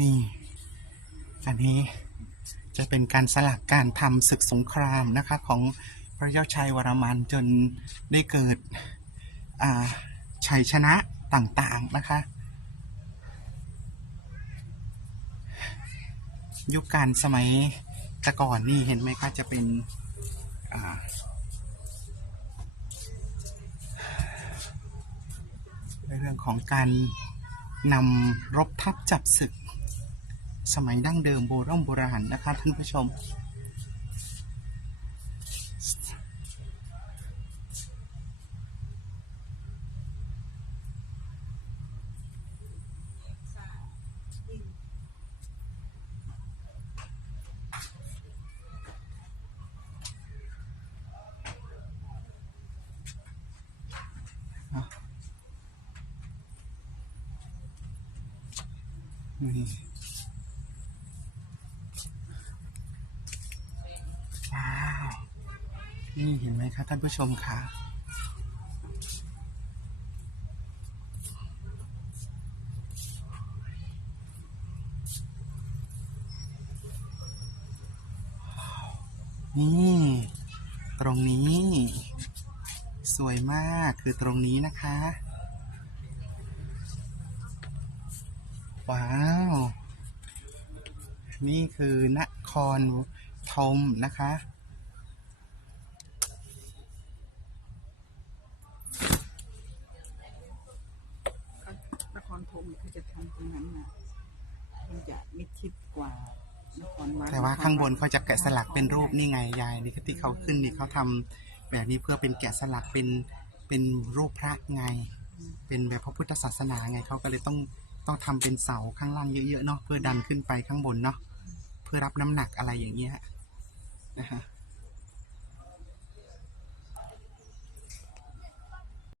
นี่อันนี้จะเป็นการสลักการทำศึกสงครามนะคะของพระเจ้าชัยวรมันจนได้เกิดชัยชนะต่างๆนะคะ ยุคการสมัยแต่ก่อนนี่เห็นไหมคะจะเป็นอ่าในเรื่องของการนำรบทัพจับศึก สมัยดั้งเดิมโบราณโบราณนะคะท่านผู้ชมนี่ว้าว นี่เห็นไหมคะท่านผู้ชมคะนี่ ตรงนี้ สวยมากคือตรงนี้นะคะ ว้าว นี่คือนครธมนะคะ นครธ มเขาจะทำตรงนั้นน่ะมันจะมิดชิดกว่านครวัดแต่ว่าข้างบนเขาจะแกะสลักเป็นรูปนี่ไงยายนี่ที่เขาขึ้นนี่เขาทำแบบนี้เพื่อเป็นแกะสลักเป็นเป็นรูปพระไง เป็นแบบพระพุทธศาสนาไงเขาก็เลยต้องต้องทำเป็นเสาข้างล่างเยอะๆเนาะเพื่อดันขึ้นไปข้างบนเนาะเพื่อรับน้ำหนักอะไรอย่างเงี้ยนะฮะ